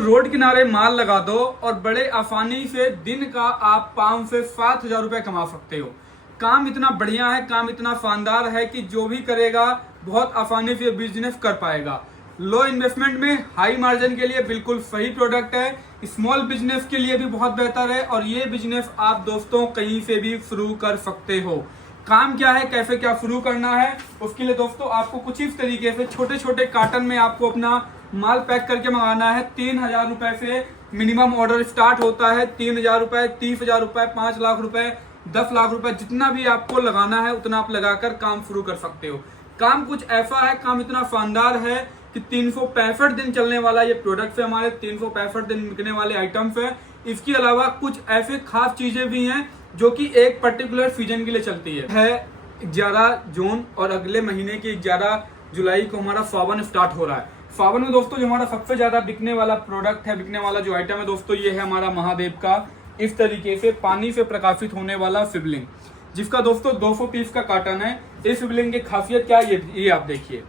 Road किनारे माल लगा दो और बड़े आसानी से दिन का आप 5 से 7 हजार रुपए कमा सकते हो। काम इतना बढ़िया है, काम इतना शानदार है कि जो भी करेगा बहुत आसानी से बिजनेस कर पाएगा। लो इन्वेस्टमेंट में हाई मार्जिन के लिए बिल्कुल सही प्रोडक्ट है। स्मॉल बिजनेस के लिए भी बहुत बेहतर है और ये बिजनेस आप दोस्तों कहीं से भी शुरू कर सकते हो। काम क्या है, कैसे क्या शुरू करना है, उसके लिए दोस्तों आपको कुछ इस तरीके से छोटे छोटे कार्टन में आपको अपना माल पैक करके मंगाना है। 3,000 रुपए से मिनिमम ऑर्डर स्टार्ट होता है। 3,000 रुपए, 30,000 रुपए, 5 लाख रुपए, 10 लाख रुपए, जितना भी आपको लगाना है उतना आप लगाकर काम शुरू कर सकते हो। काम कुछ ऐसा है, काम इतना शानदार है कि 365 दिन चलने वाला ये प्रोडक्ट है। हमारे 365 दिन बिकने वाले आइटम्स है। इसके अलावा कुछ ऐसे खास चीजें भी हैं जो कि एक पर्टिकुलर सीजन के लिए चलती है 11 जून और अगले महीने की 11 जुलाई को हमारा सावन स्टार्ट हो रहा है। सावन में दोस्तों जो हमारा सबसे ज्यादा बिकने वाला प्रोडक्ट है, बिकने वाला जो आइटम है दोस्तों, ये है हमारा महादेव का इस तरीके से पानी से प्रकाशित होने वाला शिवलिंग, जिसका दोस्तों 200 पीस का कार्टन है। इस शिवलिंग की खासियत क्या है ये आप देखिए।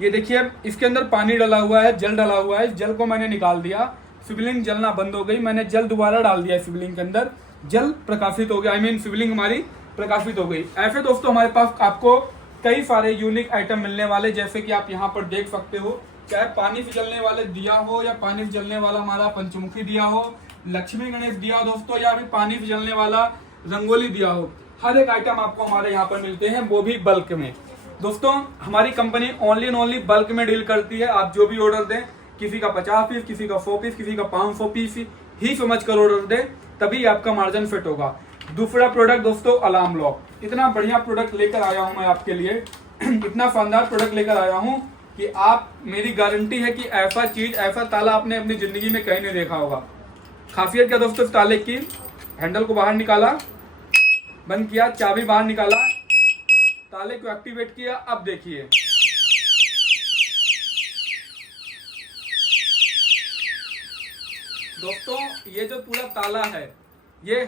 ये देखिए इसके अंदर पानी डाला हुआ है, जल डाला हुआ है। इस जल को मैंने निकाल दिया, शिवलिंग जलना बंद हो गई। मैंने जल दोबारा डाल दिया शिवलिंग के अंदर, जल प्रकाशित हो गया, शिवलिंग हमारी प्रकाशित हो गई। ऐसे दोस्तों हमारे पास आपको कई सारे यूनिक आइटम मिलने वाले, जैसे कि आप यहाँ पर देख सकते हो, चाहे पानी से जलने वाले दिया हो या पानी से जलने वाला हमारा पंचमुखी दिया हो, लक्ष्मी गणेश दिया हो दोस्तों, या फिर पानी से जलने वाला रंगोली दिया हो, हर एक आइटम आपको हमारे यहाँ पर मिलते हैं, वो भी बल्क में। दोस्तों हमारी company only and only bulk में डील करती है। आप जो भी ऑर्डर दें, किसी का 50 पीस, किसी का 100 पीस, किसी का 500 पीस ही समझ कर ऑर्डर दें, तभी आपका मार्जिन फिट होगा। दूसरा प्रोडक्ट दोस्तों अलार्म लॉक। इतना बढ़िया प्रोडक्ट लेकर आया हूं मैं आपके लिए इतना शानदार प्रोडक्ट लेकर आया हूं कि आप, मेरी गारंटी है कि ऐसा चीज, ऐसा ताला आपने अपनी जिंदगी में कहीं नहीं देखा होगा। खासियत क्या दोस्तों, इस ताले की, हैंडल को बाहर निकाला, बंद किया, चाबी बाहर निकाला, ताले को एक्टिवेट किया, अब देखिए दोस्तों, ये जो पूरा ताला है ये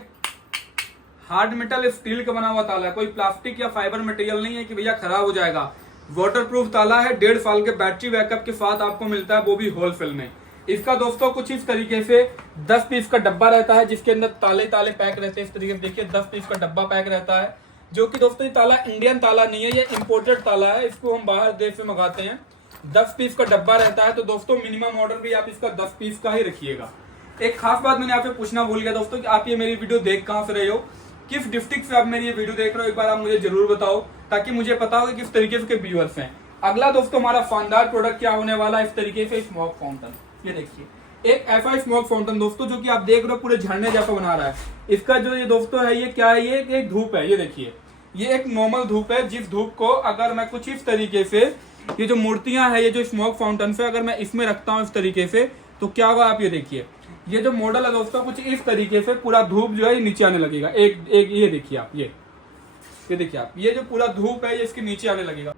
हार्ड मेटल स्टील का बना हुआ ताला है, कोई प्लास्टिक या फाइबर मटेरियल नहीं है कि भैया खराब हो जाएगा। वाटरप्रूफ ताला है, 1.5 साल के बैटरी बैकअप के साथ आपको मिलता है, वो भी होलसेल में। इसका दोस्तों कुछ इस तरीके से 10 पीस का डब्बा रहता है, जिसके अंदर ताले पैक रहते हैं। इस तरीके से देखिए 10 पीस का डब्बा पैक रहता है, जो कि दोस्तों ये ताला इंडियन ताला नहीं है, ये इम्पोर्टेड ताला है, इसको हम बाहर देश से मंगाते हैं। 10 पीस का डब्बा रहता है, तो दोस्तों मिनिमम ऑर्डर भी आप इसका 10 पीस का ही रखिएगा। एक खास बात मैंने आपसे पूछना भूल गया दोस्तों कि आप ये मेरी वीडियो देख कहां से रहे हो, किस डिस्ट्रिक्ट से आप मेरी ये वीडियो देख रहे हो, एक बार आप मुझे जरूर बताओ, ताकि मुझे पता हो कि किस तरीके से व्यूअर्स हैं। अगला दोस्तों हमारा शानदार प्रोडक्ट क्या होने वाला है, इस तरीके से स्मोक फाउंटेन। ये देखिए एक ऐसा स्मोक फाउंटेन दोस्तों जो कि आप देख रहे हो पूरे झरने जैसा बना रहा है। इसका जो ये दोस्तों है, ये क्या है, ये एक धूप है। ये देखिए ये एक नॉर्मल धूप है, जिस धूप को अगर मैं कुछ इस तरीके से, ये जो मूर्तियां हैं, ये जो स्मोक फाउंटेन से अगर मैं इसमें रखता हूँ इस तरीके से, तो क्या होगा आप ये देखिए। ये जो मॉडल है दोस्तों कुछ इस तरीके से पूरा धूप जो है नीचे आने लगेगा। एक ये देखिए आप, ये देखिए आप, ये जो पूरा धूप है ये इसके नीचे आने लगेगा।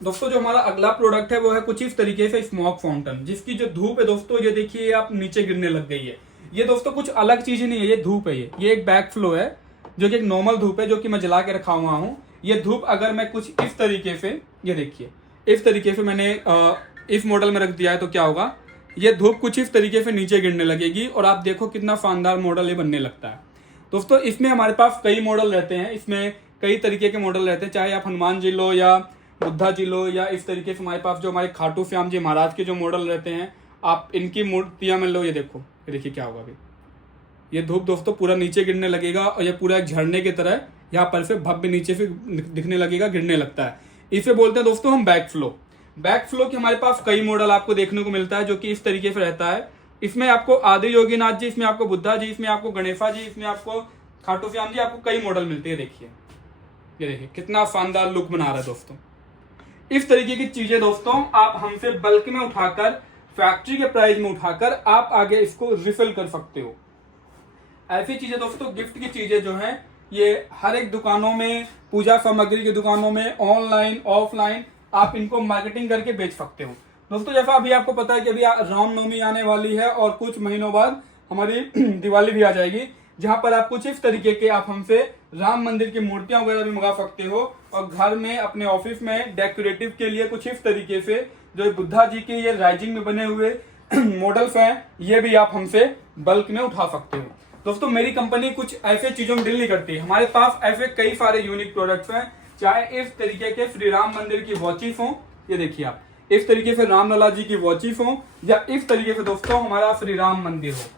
दोस्तों जो हमारा अगला प्रोडक्ट है वो है कुछ इस तरीके से स्मोक फाउंटेन, जिसकी जो धूप है दोस्तों ये देखिए आप नीचे गिरने लग गई है। ये दोस्तों कुछ अलग चीज नहीं है, ये धूप है। ये एक बैक फ्लो है, जो कि एक नॉर्मल धूप है, जो कि मैं जला के रखा हुआ हूँ। ये धूप अगर मैं कुछ इस तरीके से, ये देखिए इस तरीके से मैंने इस मॉडल में रख दिया है, तो क्या होगा, ये धूप कुछ इस तरीके से नीचे गिरने लगेगी और आप देखो कितना शानदार मॉडल ये बनने लगता है। दोस्तों इसमें हमारे पास कई मॉडल रहते हैं, इसमें कई तरीके के मॉडल रहते हैं, चाहे आप हनुमान जी लो या बुद्धा जी लो, या इस तरीके से हमारे पास जो हमारे खाटू श्याम जी महाराज के जो मॉडल रहते हैं, आप इनकी मूर्तियां में लो। ये देखो, ये देखिए क्या होगा अभी, ये धूप दोस्तों पूरा नीचे गिरने लगेगा और ये पूरा एक झरने की तरह यहाँ पर से भव्य नीचे से दिखने लगेगा, गिरने लगता है। इसे बोलते हैं दोस्तों हम बैक फ्लो। बैक फ्लो के हमारे पास कई मॉडल आपको देखने को मिलता है, जो कि इस तरीके से रहता है। इसमें आपको आदि योगीनाथ जी, इसमें आपको बुद्धा जी, इसमें आपको गणेशा जी, इसमें आपको खाटू श्याम जी, आपको कई मॉडल मिलते हैं। देखिए ये देखिए कितना शानदार लुक बना रहा है दोस्तों। इस तरीके की चीजें दोस्तों आप हमसे बल्क में उठाकर, फैक्ट्री के प्राइस में उठाकर आप आगे इसको रिफिल कर सकते हो। ऐसी चीजें दोस्तों, गिफ्ट की चीजें जो हैं, ये हर एक दुकानों में, पूजा सामग्री की दुकानों में, ऑनलाइन ऑफलाइन आप इनको मार्केटिंग करके बेच सकते हो। दोस्तों जैसा अभी आपको पता है कि अभी रामनवमी आने वाली है और कुछ महीनों बाद हमारी दिवाली भी आ जाएगी, जहां पर आप कुछ इस तरीके के आप हमसे राम मंदिर की मूर्तियां वगैरह भी मंगा सकते हो, और घर में अपने ऑफिस में डेकोरेटिव के लिए कुछ इस तरीके से जो बुद्धा जी के ये राइजिंग में बने हुए मॉडल्स हैं, ये भी आप हमसे बल्क में उठा सकते हो। दोस्तों मेरी कंपनी कुछ ऐसे चीजों में डील नहीं करती, हमारे पास ऐसे कई सारे यूनिक प्रोडक्ट्स हैं, चाहे इस तरीके के श्री राम मंदिर की वॉचेस हो, ये देखिए आप, इस तरीके से रामलला जी की वॉचेस हो, या इस तरीके से दोस्तों हमारा श्री राम मंदिर हो।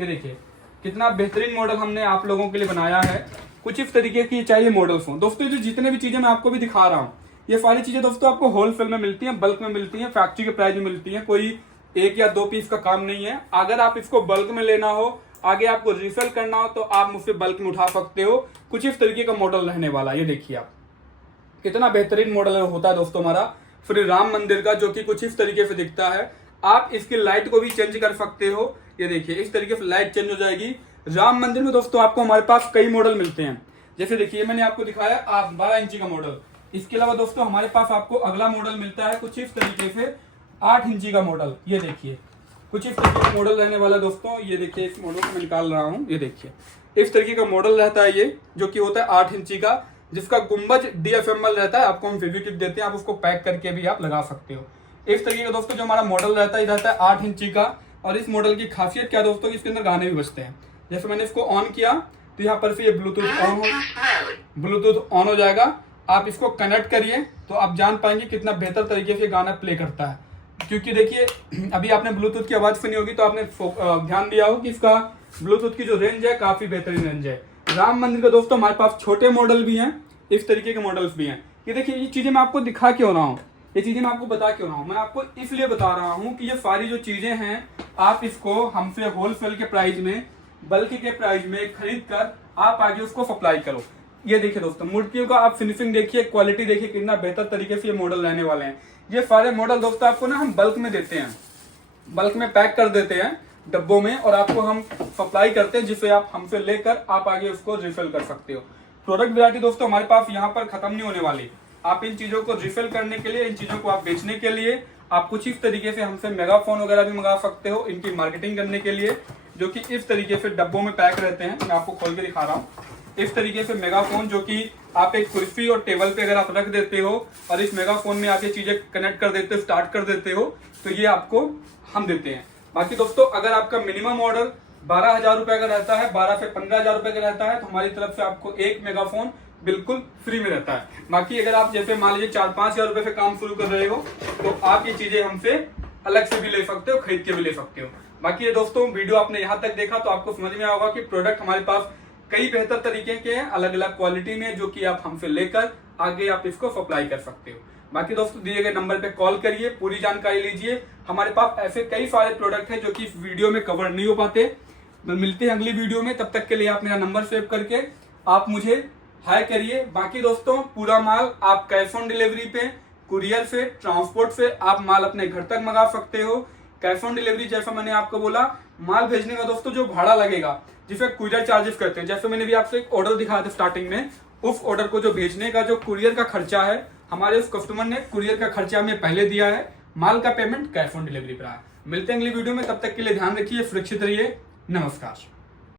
ये देखिए कितना बेहतरीन मॉडल हमने आप लोगों के लिए बनाया है। कुछ इस तरीके की चाहिए मॉडल्स हो। दोस्तों जो जितने भी चीजें मैं आपको भी दिखा रहा हूँ, ये सारी चीजें दोस्तों आपको होलसेल में मिलती हैं, बल्क में मिलती हैं, फैक्ट्री के प्राइस में मिलती हैं। कोई 1 या 2 पीस का काम नहीं है। अगर आप इसको बल्क में लेना हो, आगे आपको रीसेल करना हो, तो आप मुझसे बल्क में उठा सकते हो। कुछ इस तरीके का मॉडल रहने वाला, ये देखिए आप कितना बेहतरीन मॉडल होता है दोस्तों हमारा श्री राम मंदिर का, जो कि कुछ इस तरीके से दिखता है। आप इसकी लाइट को भी चेंज कर सकते हो, ये देखिए इस तरीके से लाइट चेंज हो जाएगी। राम मंदिर में दोस्तों आपको हमारे पास कई मॉडल मिलते हैं, जैसे देखिए मैंने आपको दिखाया 12 इंची का मॉडल। इसके अलावा दोस्तों हमारे पास आपको अगला मॉडल मिलता है कुछ इस तरीके से 8 इंची का मॉडल। ये देखिए कुछ इस तरीके का मॉडल रहने वाला दोस्तों। ये देखिए इस मॉडल को मैं निकाल रहा हूँ, ये देखिए इस तरीके का मॉडल रहता है ये, जो कि होता है 8 इंची का, जिसका गुंबज DFML रहता है। आपको हम फेविक्विक देते हैं, आप उसको पैक करके भी आप लगा सकते हो। इस तरीके का दोस्तों जो हमारा मॉडल रहता है, रहता है 8 इंची का। और इस मॉडल की खासियत क्या दोस्तों, इसके अंदर गाने भी बजते हैं। जैसे मैंने इसको ऑन किया तो यहाँ पर से ये ब्लूटूथ ऑन हो जाएगा। आप इसको कनेक्ट करिए तो आप जान पाएंगे कितना बेहतर तरीके से गाना प्ले करता है। क्योंकि देखिए अभी आपने ब्लूटूथ की आवाज सुनी होगी, तो आपने ध्यान दिया हो कि इसका ब्लूटूथ की जो रेंज है काफी बेहतरीन रेंज है। राम मंदिर का दोस्तों हमारे पास छोटे मॉडल भी हैं, इस तरीके के मॉडल्स भी हैं। ये देखिए ये चीजें मैं आपको दिखा क्यों रहा हूँ, ये चीजें मैं आपको बता क्यों रहा हूँ, मैं आपको इसलिए बता रहा हूँ कि ये सारी जो चीजें हैं आप इसको हमसे होलसेल के प्राइस में, बल्क के प्राइस में खरीद कर आप आगे उसको सप्लाई करो। ये देखिए दोस्तों मूर्तियों का आप फिनिशिंग देखिए, क्वालिटी देखिए, कितना बेहतर तरीके से ये मॉडल रहने वाले हैं। ये सारे मॉडल दोस्तों आपको ना हम बल्क में देते हैं, बल्क में पैक कर देते हैं डब्बों में, और आपको हम सप्लाई करते हैं, जिसे आप हमसे लेकर आप आगे उसको रिफिल कर सकते हो। प्रोडक्ट वैरायटी दोस्तों हमारे पास यहाँ पर खत्म नहीं होने वाली। आप इन चीजों को रिफिल करने के लिए, इन चीजों को आप बेचने के लिए, आप कुछ इस तरीके से हमसे मेगाफोन वगैरह भी मंगा सकते हो इनकी मार्केटिंग करने के लिए, जो कि इस तरीके से डब्बों में पैक रहते हैं। मैं आपको खोल के दिखा रहा हूँ, इस तरीके से मेगाफोन, जो कि आप एक कुर्सी और टेबल पे अगर आप रख देते हो और इस मेगाफोन में आके चीजें कनेक्ट कर देते हो, स्टार्ट कर देते हो, तो ये आपको हम देते हैं। बाकी दोस्तों अगर आपका मिनिमम ऑर्डर 12,000 रुपए का रहता है, 12 से 15,000 रुपए का रहता है, तो हमारी तरफ से आपको एक मेगाफोन बिल्कुल फ्री में रहता है। बाकी अगर आप जैसे मान लीजिए 4-5 हजार रुपए से काम शुरू कर रहे हो, तो आप ये चीजें हमसे अलग से भी ले सकते हो, खरीद के भी ले सकते हो। बाकी ये दोस्तों वीडियो आपने यहाँ तक देखा तो आपको समझ में आएगा कि प्रोडक्ट हमारे पास कई बेहतर तरीके के हैं, अलग अलग क्वालिटी में, जो कि आप हमसे लेकर आगे आप इसको सप्लाई कर सकते हो। बाकी दोस्तों दिए गए नंबर पे कॉल करिए, पूरी जानकारी लीजिए। हमारे पास ऐसे कई सारे प्रोडक्ट हैं जो कि इस वीडियो में कवर नहीं हो पाते। मिलते हैं अगली वीडियो में, तब तक के लिए आप मेरा नंबर सेव करके आप मुझे हाय करिए। बाकी दोस्तों पूरा माल आप कैश ऑन डिलीवरी पे, कुरियर से, ट्रांसपोर्ट से आप माल अपने घर तक मंगा सकते हो। कैश ऑन डिलीवरी जैसा मैंने आपको बोला, माल भेजने का दोस्तों जो भाड़ा लगेगा, जिसे कुरियर चार्जेस करते हैं, जैसे मैंने भी आपसे एक ऑर्डर दिखाया था स्टार्टिंग में, उस ऑर्डर को जो भेजने का जो कुरियर का खर्चा है, हमारे उस कस्टमर ने कुरियर का खर्चा हमें पहले दिया है, माल का पेमेंट कैश ऑन डिलीवरी पर आया। मिलते हैं अगली वीडियो में, तब तक के लिए ध्यान रखिए, सुरक्षित रहिए, नमस्कार।